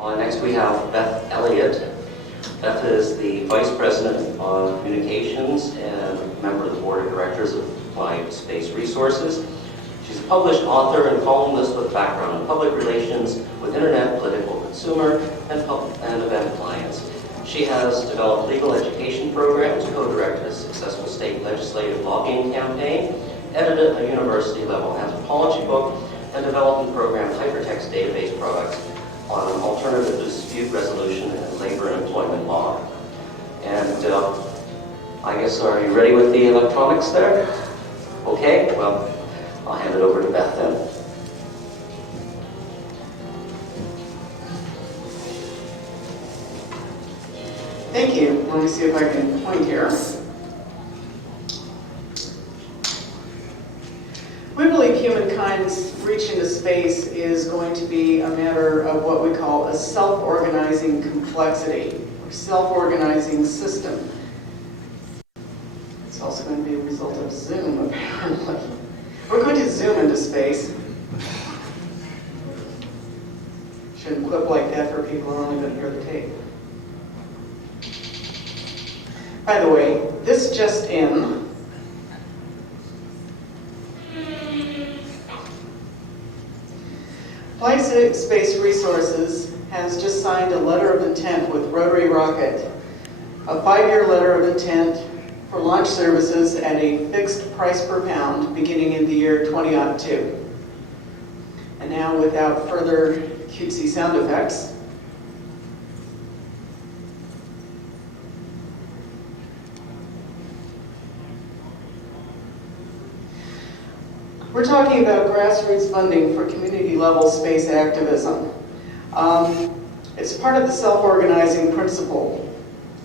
Next we have Beth Elliot. Beth is the Vice President of Communications and member of the Board of Directors of Applied Space Resources. She's a published author and columnist with a background in public relations with internet, political, consumer, and event clients. She has developed legal education programs, co-directed a successful state legislative lobbying campaign, edited a university-level anthropology book, and developed and programmed hypertext database products on alternative dispute resolution and labor and employment law. And I guess, are you ready with the electronics there? Okay, well, I'll hand it over to Beth then. Thank you. Let me see if I can point here. We believe humankind's reach into space is going to be a matter of what we call a self-organizing complexity, or self-organizing system. It's also going to be a result of Zoom, apparently. We're going to zoom into space. Shouldn't clip like that for people who are only going to hear the tape. By the way, this just in. Applied Space Resources has just signed a letter of intent with Rotary Rocket, a 5-year letter of intent for launch services at a fixed price per pound beginning in the year 2002. And now, without further cutesy sound effects, we're talking about grassroots funding for community-level space activism. It's part of the self-organizing principle.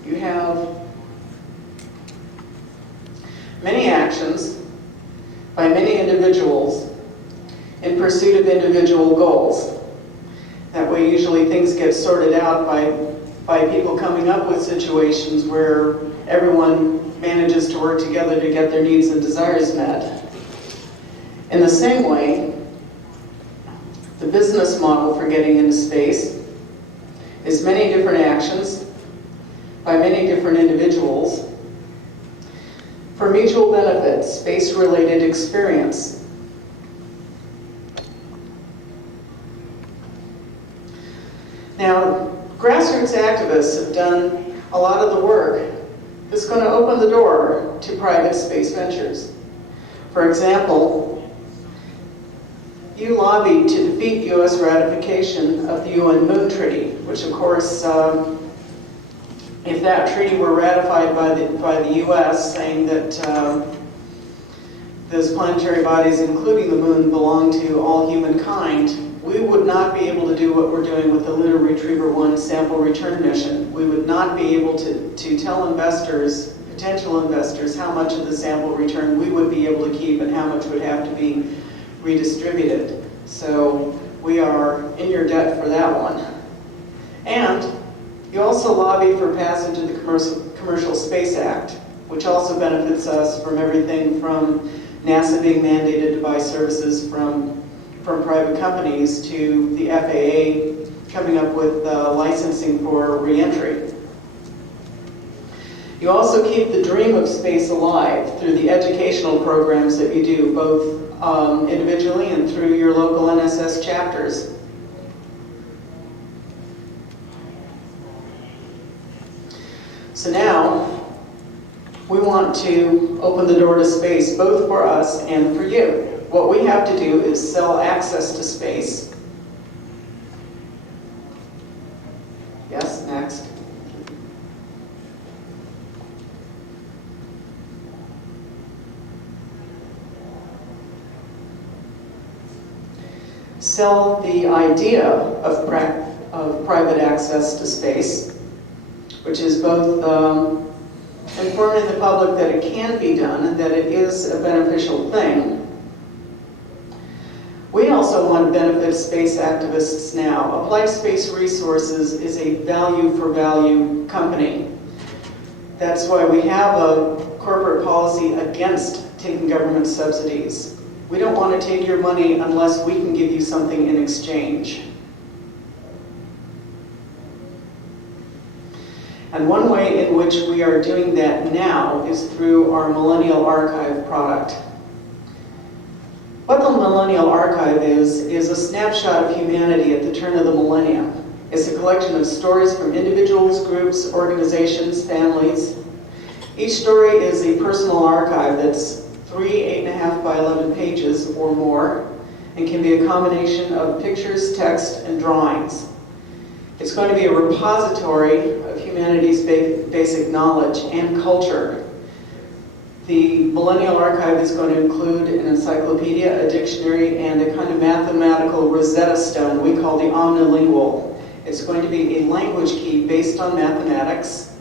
You have many actions by many individuals in pursuit of individual goals. That way, usually things get sorted out by people coming up with situations where everyone manages to work together to get their needs and desires met. In the same way, the business model for getting into space is many different actions by many different individuals for mutual benefit, space-related experience. Now, grassroots activists have done a lot of the work that's going to open the door to private space ventures. For example, you lobbied to defeat U.S. ratification of the UN Moon Treaty, which of course, if that treaty were ratified by the U.S., saying that those planetary bodies, including the moon, belong to all humankind, we would not be able to do what we're doing with the Lunar Retriever 1 sample return mission. We would not be able to tell investors, potential investors, how much of the sample return we would be able to keep and how much would have to be redistributed. So we are in your debt for that one. And you also lobby for passage of the Commercial Space Act, which also benefits us from everything from NASA being mandated to buy services from private companies to the FAA coming up with licensing for re-entry. You also keep the dream of space alive through the educational programs that you do, both individually and through your local NSS chapters. So now, we want to open the door to space, both for us and for you. What we have to do is sell access to space. Yes, next. Sell the idea of private access to space, which is both informing the public that it can be done and that it is a beneficial thing. We also want to benefit space activists now. Applied Space Resources is a value-for-value company. That's why we have a corporate policy against taking government subsidies. We don't want to take your money unless we can give you something in exchange. And one way in which we are doing that now is through our Millennial Archive product. What the Millennial Archive is a snapshot of humanity at the turn of the millennium. It's a collection of stories from individuals, groups, organizations, families. Each story is a personal archive that's 3 8.5 by 11 pages or more, and can be a combination of pictures, text, and drawings. It's going to be a repository of humanity's basic knowledge and culture. The Millennial Archive is going to include an encyclopedia, a dictionary, and a kind of mathematical Rosetta Stone we call the omnilingual. It's going to be a language key based on mathematics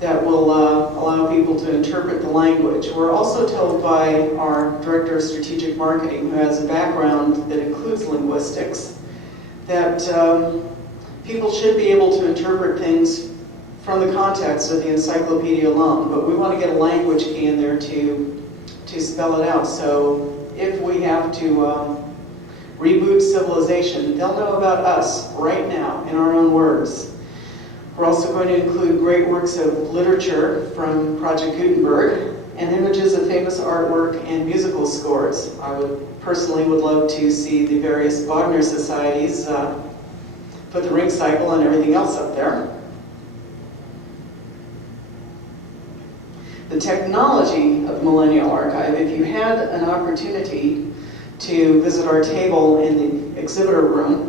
that will allow people to interpret the language. We're also told by our Director of Strategic Marketing, who has a background that includes linguistics, that people should be able to interpret things from the context of the encyclopedia alone, but we want to get a language key in there to spell it out. So if we have to reboot civilization, they'll know about us right now in our own words. We're also going to include great works of literature from Project Gutenberg and images of famous artwork and musical scores. I personally would love to see the various Wagner societies put the Ring Cycle and everything else up there. The technology of the Millennial Archive, if you had an opportunity to visit our table in the exhibitor room,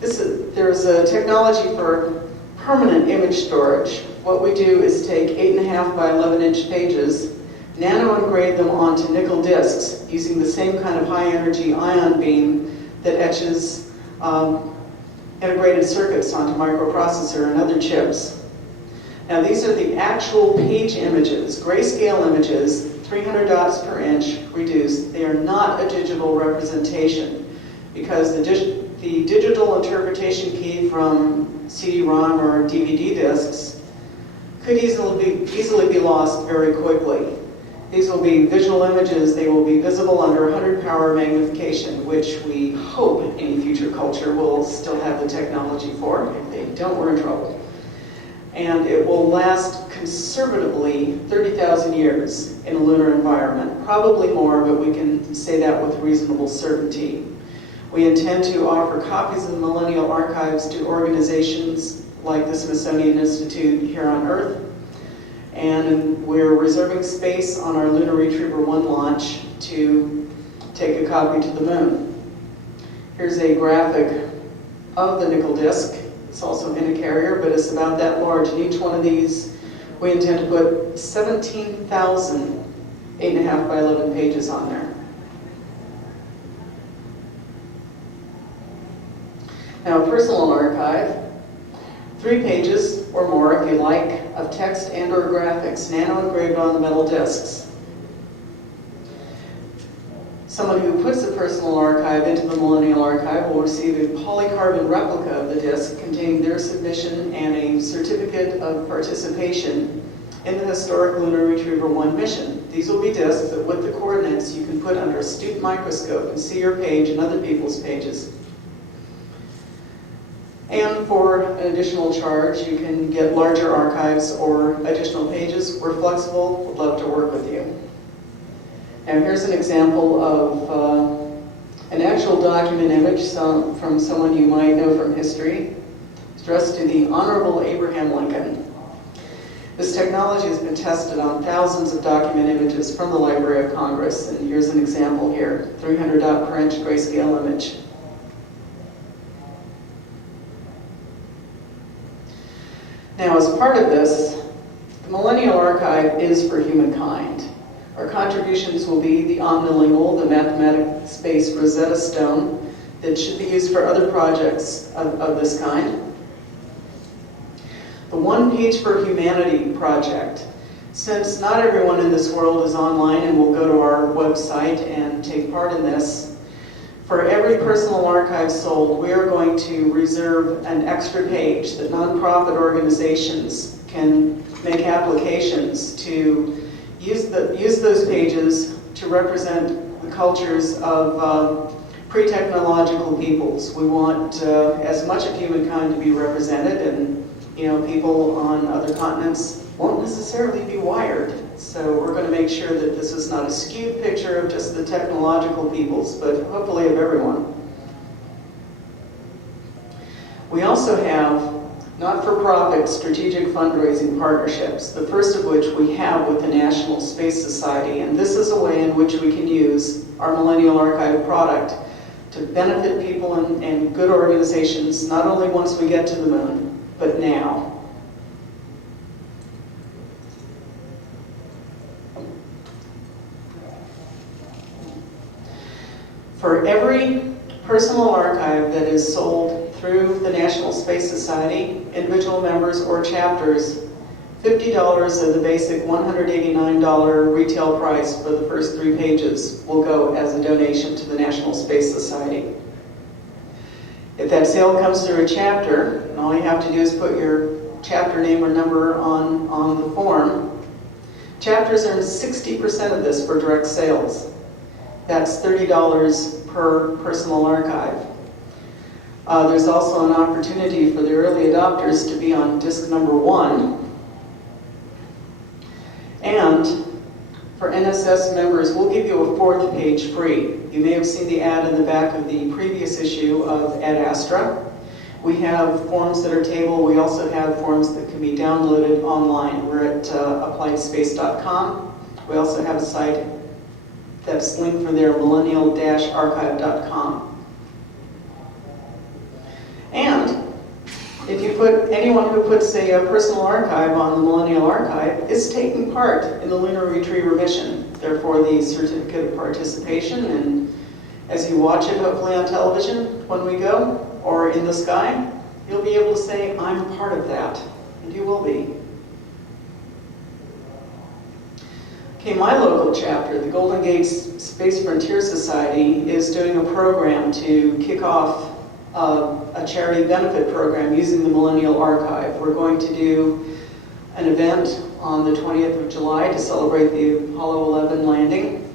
there's a technology for permanent image storage. What we do is take 8.5 by 11-inch pages, nano engrave them onto nickel discs using the same kind of high energy ion beam that etches integrated circuits onto microprocessor and other chips. Now these are the actual page images, grayscale images, 300 dots per inch reduced. They are not a digital representation because the digital interpretation key from CD-ROM or DVD discs could easily be lost very quickly. These will be visual images. They will be visible under 100 power magnification, which we hope any future culture will still have the technology for. If they don't, we're in trouble. And it will last conservatively 30,000 years in a lunar environment. Probably more, but we can say that with reasonable certainty. We intend to offer copies of the Millennial Archives to organizations like the Smithsonian Institute here on Earth. And we're reserving space on our Lunar Retriever 1 launch to take a copy to the moon. Here's a graphic of the nickel disc. It's also in a carrier, but it's about that large. And each one of these, we intend to put 17,000 8.5 by 11 pages on there. Now, a personal archive, 3 pages or more, if you like, of text and or graphics, nano engraved on the metal discs. Someone who puts a personal archive into the Millennial Archive will receive a polycarbon replica of the disc containing their submission and a certificate of participation in the historic Lunar Retriever 1 mission. These will be discs that with the coordinates you can put under a astute microscope and see your page and other people's pages. And for an additional charge, you can get larger archives or additional pages. We're flexible, we'd love to work with you. Now here's an example of an actual document image from someone you might know from history. It's addressed to the Honorable Abraham Lincoln. This technology has been tested on thousands of document images from the Library of Congress, and here's an example here, 300 dot per inch grayscale image. Now, as part of this, the Millennial Archive is for humankind. Our contributions will be the omnilingual, the mathematics-based Rosetta Stone that should be used for other projects of this kind. The One Page for Humanity project. Since not everyone in this world is online and will go to our website and take part in this, for every personal archive sold, we are going to reserve an extra page that nonprofit organizations can make applications to use those pages to represent the cultures of pre-technological peoples. We want as much of humankind to be represented, and people on other continents won't necessarily be wired. So we're going to make sure that this is not a skewed picture of just the technological peoples, but hopefully of everyone. We also have not-for-profit strategic fundraising partnerships, the first of which we have with the National Space Society, and this is a way in which we can use our Millennial Archive product to benefit people and good organizations, not only once we get to the moon, but now. For every personal archive that is sold through the National Space Society, individual members or chapters, $50 of the basic $189 retail price for the first 3 pages will go as a donation to the National Space Society. If that sale comes through a chapter, and all you have to do is put your chapter name or number on the form, chapters earn 60% of this for direct sales. That's $30 per personal archive. There's also an opportunity for the early adopters to be on disc number 1. And for NSS members, we'll give you a 4th page free. You may have seen the ad in the back of the previous issue of Ad Astra. We have forms that are tabled. We also have forms that can be downloaded online. We're at appliedspace.com. We also have a site that's linked for their millennial-archive.com. And if you put anyone who puts a personal archive on the Millennial Archive is taking part in the Lunar Retriever mission. Therefore, the certificate of participation, and as you watch it hopefully on television when we go, or in the sky, you'll be able to say, I'm part of that, and you will be. Okay, my local chapter, the Golden Gate Space Frontier Society, is doing a program to kick off a charity benefit program using the Millennial Archive. We're going to do an event on the 20th of July to celebrate the Apollo 11 landing.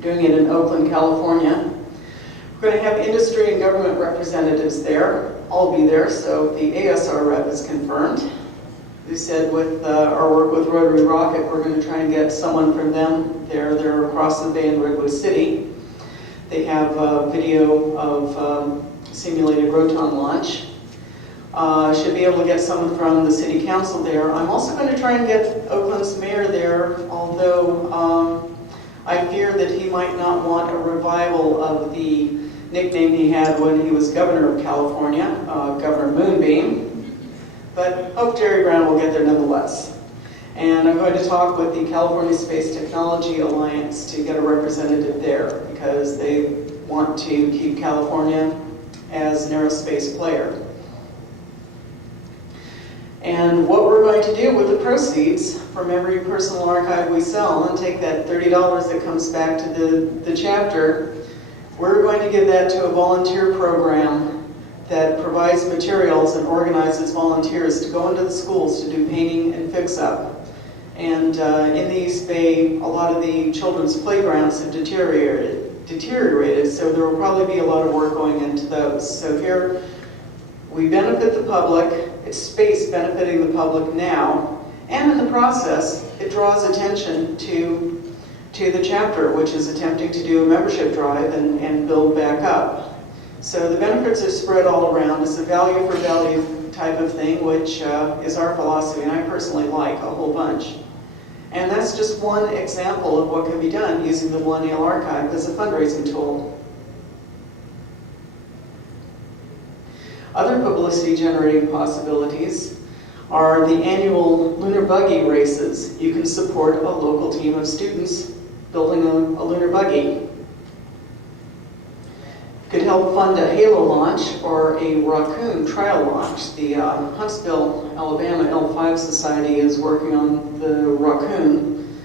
Doing it in Oakland, California. We're going to have industry and government representatives there. I'll be there, so the ASR rep is confirmed. We said with our work with Rotary Rocket, we're going to try and get someone from them there. They're across the bay in Redwood City. They have a video of simulated Roton launch. Should be able to get someone from the city council there. I'm also going to try and get Oakland's mayor there, although I fear that he might not want a revival of the nickname he had when he was governor of California, Governor Moonbeam. But hope Jerry Brown will get there nonetheless. And I'm going to talk with the California Space Technology Alliance to get a representative there because they want to keep California as an aerospace player. And what we're going to do with the proceeds from every personal archive we sell and take that $30 that comes back to the chapter, we're going to give that to a volunteer program that provides materials and organizes volunteers to go into the schools to do painting and fix-up. And in the East Bay, a lot of the children's playgrounds have deteriorated, so there will probably be a lot of work going into those. So here, we benefit the public, it's space benefiting the public now, and in the process, it draws attention to the chapter, which is attempting to do a membership drive and build back up. So the benefits are spread all around. It's a value for value type of thing, which is our philosophy, and I personally like a whole bunch. And that's just one example of what can be done using the Millennial Archive as a fundraising tool. Other publicity generating possibilities are the annual lunar buggy races. You can support a local team of students building a lunar buggy. Could help fund a Halo launch or a Raccoon trial launch. The Huntsville, Alabama L5 Society is working on the Raccoon,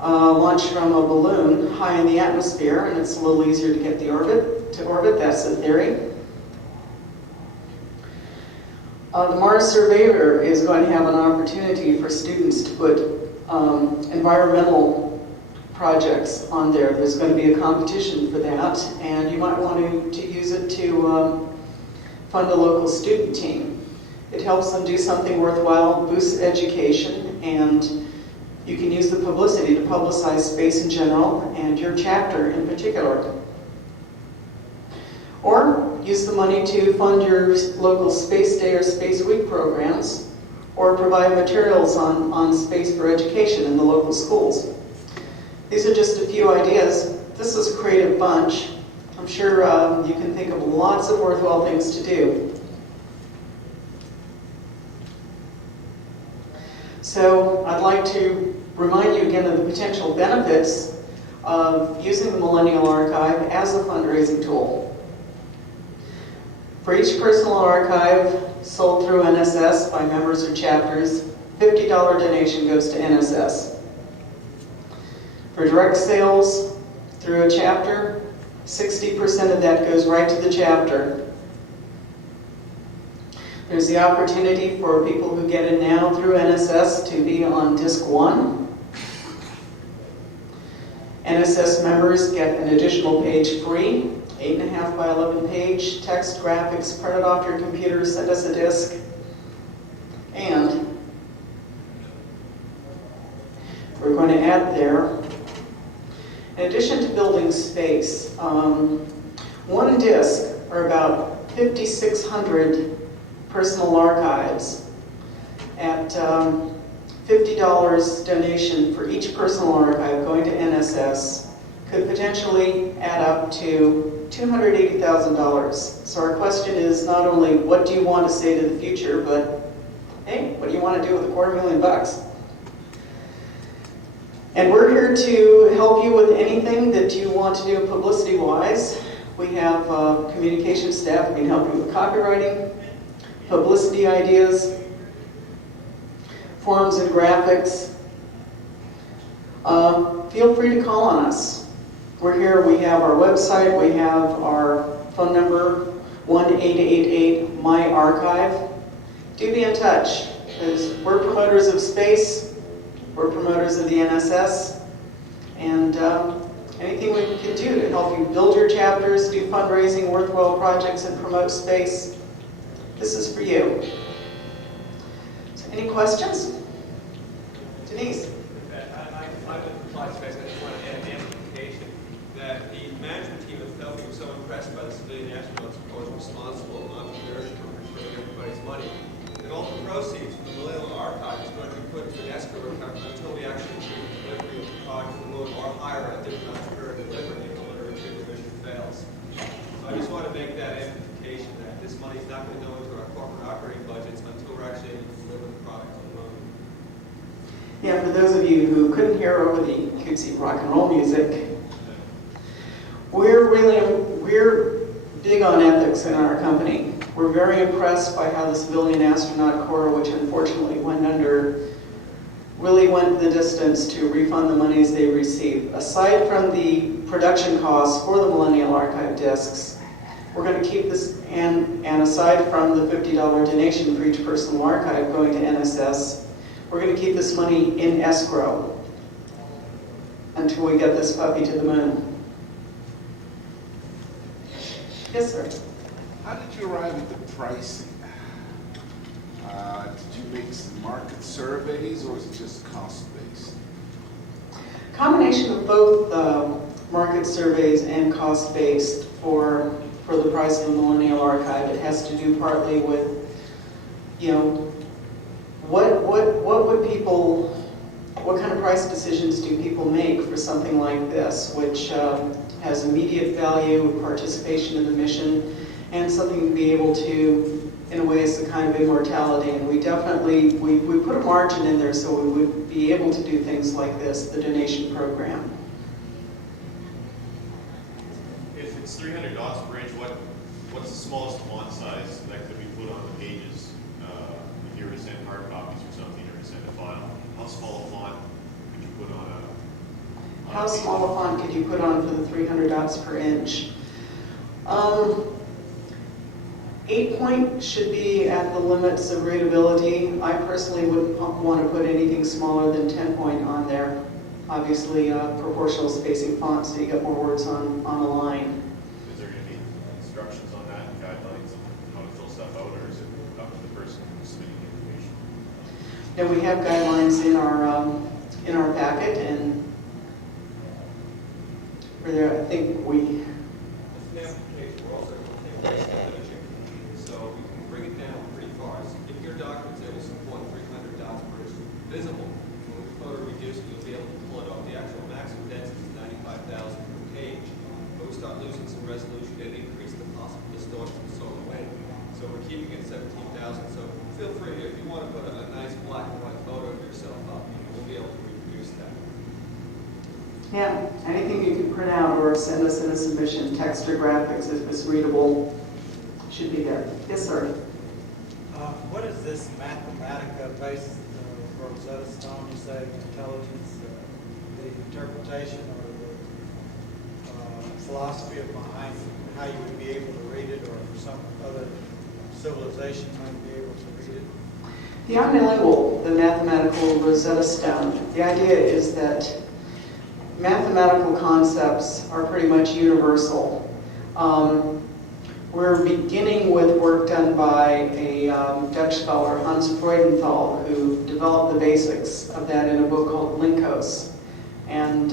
launched from a balloon high in the atmosphere, and it's a little easier to get to orbit. That's the theory. The Mars Surveyor is going to have an opportunity for students to put environmental projects on there. There's going to be a competition for that, and you might want to use it to fund a local student team. It helps them do something worthwhile, boosts education, and you can use the publicity to publicize space in general and your chapter in particular. Or use the money to fund your local Space Day or Space Week programs, or provide materials on space for education in the local schools. These are just a few ideas. This is a creative bunch. I'm sure you can think of lots of worthwhile things to do. So I'd like to remind you again of the potential benefits of using the Millennial Archive as a fundraising tool. For each personal archive sold through NSS by members or chapters, $50 donation goes to NSS. For direct sales through a chapter, 60% of that goes right to the chapter. There's the opportunity for people who get in now through NSS to be on Disc 1. NSS members get an additional page free, 8.5 by 11 page, text, graphics, print it off your computer, send us a disc. And we're going to add there, in addition to building space, one disc, or about 5,600 personal archives at $50 donation for each personal archive going to NSS could potentially add up to $280,000. So our question is not only what do you want to say to the future, but hey, what do you want to do with $250,000? And we're here to help you with anything that you want to do publicity-wise. We have communication staff who can help you with copywriting, publicity ideas, forms and graphics. Feel free to call on us. We're here, we have our website, we have our phone number, 1-888-MY-ARCHIVE. Do be in touch, because we're promoters of space, we're promoters of the NSS, and anything we can do to help you build your chapters, do fundraising, worthwhile projects, and promote space, this is for you. So any questions? Denise? I've been applied space. I just want to add an amplification that the management team at Felby was so impressed by the civilian astronauts, of course, responsible entrepreneurship for returning everybody's money, that all the proceeds from the Millennial Archive is going to be put into an escrow account until we actually achieve the delivery of the product to the moon or hire a different entrepreneur to deliver it in order to the mission fails. So I just want to make that amplification that this money is not going to go into our corporate operating budgets until we're actually able to deliver the product to the moon. Yeah, for those of you who couldn't hear over the cutesy rock and roll music, we're big on ethics in our company. We're very impressed by how the Civilian Astronaut Corps, which unfortunately went under, really went the distance to refund the monies they received. Aside from the production costs for the Millennial Archive discs, we're going to keep this, and aside from the $50 donation for each personal archive going to NSS, we're going to keep this money in escrow until we get this puppy to the moon. Yes, sir. How did you arrive at the pricing? Did you make some market surveys, or is it just cost-based? Combination of both market surveys and cost-based for the price of the Millennial Archive. It has to do partly with, you know, what kind of price decisions do people make for something like this, which has immediate value, participation in the mission, and something to be able to, in a way, it's a kind of immortality. And we definitely, we put a margin in there so we would be able to do things like this, the donation program. If it's 300 dots per inch, what's the smallest font size that could be put on the pages? If you were to send hard copies or something, or to send a file, how small a font could you put on a How small a font could you put on for the 300 dots per inch? 8-point should be at the limits of readability. I personally wouldn't want to put anything smaller than 10-point on there. Obviously, proportional spacing font, so you get more words on a line. Is there going to be instructions on that, guidelines on how to fill stuff out, or is it up to the person who's And we have guidelines in our packet, and I think we. It's an application, we're also going to take waste imaging, so we can bring it down pretty far. So if your document's able to support 300 dots per inch visible, when we photo reduce it, you'll be able to pull it off. The actual maximum density is 95,000 per page. But we start losing some resolution and increase the possible distortion of solar wind. So we're keeping it 17,000. So feel free, if you want to put a nice black and white photo of yourself up, we'll be able to reproduce that. Yeah, anything you can print out or send us in a submission, text or graphics, if it's readable, should be there. Yes, sir. What is this Mathematica-based Rosetta Stone, you say, intelligence, the interpretation or the philosophy behind how you would be able to read it, or some other civilization might be able to read it? The Untitled, the mathematical Rosetta Stone, the idea is that mathematical concepts are pretty much universal. We're beginning with work done by a Dutch scholar, Hans Freudenthal, who developed the basics of that in a book called Linkos. And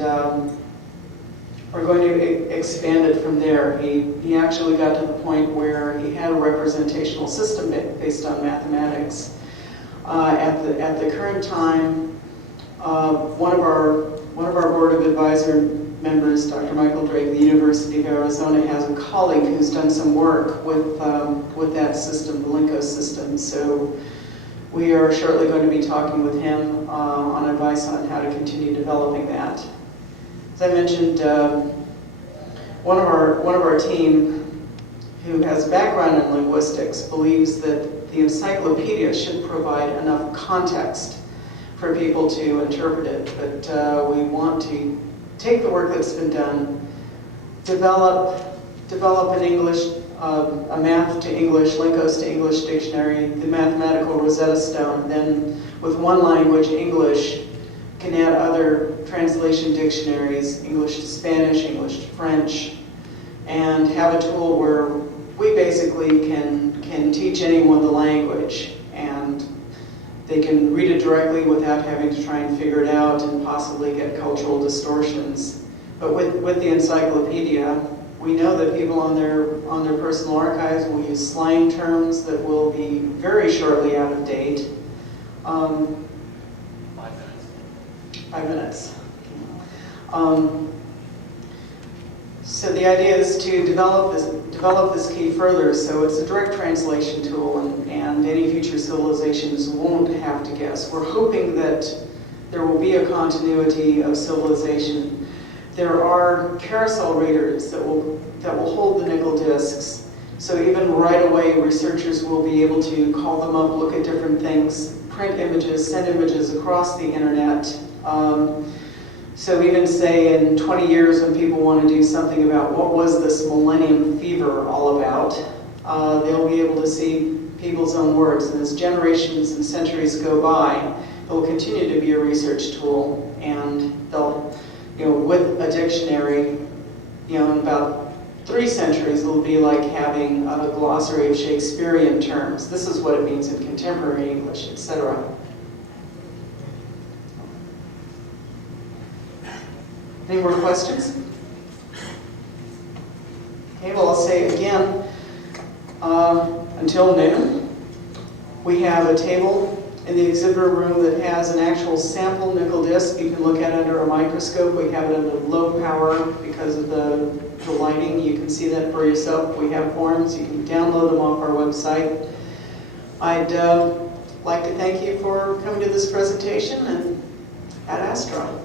we're going to expand it from there. He actually got to the point where he had a representational system based on mathematics. At the current time, one of our board of advisor members, Dr. Michael Drake of the University of Arizona, has a colleague who's done some work with that system, the Linkos system. So we are shortly going to be talking with him on advice on how to continue developing that. As I mentioned, one of our team, who has background in linguistics, believes that the encyclopedia should provide enough context for people to interpret it, but we want to take the work that's been done, develop an English, a math to English, Linkos to English dictionary, the mathematical Rosetta Stone, then with one language, English, can add other translation dictionaries, English to Spanish, English to French, and have a tool where we basically can teach anyone the language, and they can read it directly without having to try and figure it out and possibly get cultural distortions. But with the encyclopedia, we know that people on their personal archives will use slang terms that will be very shortly out of date. 5 minutes. So the idea is to develop this key further, so it's a direct translation tool, and any future civilizations won't have to guess. We're hoping that there will be a continuity of civilization. There are carousel readers that will hold the nickel discs, so even right away researchers will be able to call them up, look at different things, print images, send images across the internet. So even say in 20 years when people want to do something about what was this Millennium fever all about, they'll be able to see people's own words. And as generations and centuries go by, it will continue to be a research tool. And they'll, with a dictionary, in about 3 centuries, it'll be like having a glossary of Shakespearean terms. This is what it means in contemporary English, etc. Any more questions? Okay, well, I'll say again, until noon, we have a table in the exhibitor room that has an actual sample nickel disc. You can look at it under a microscope. We have it under low power because of the lighting. You can see that for yourself. We have forms. You can download them off our website. I'd like to thank you for coming to this presentation and at Astro.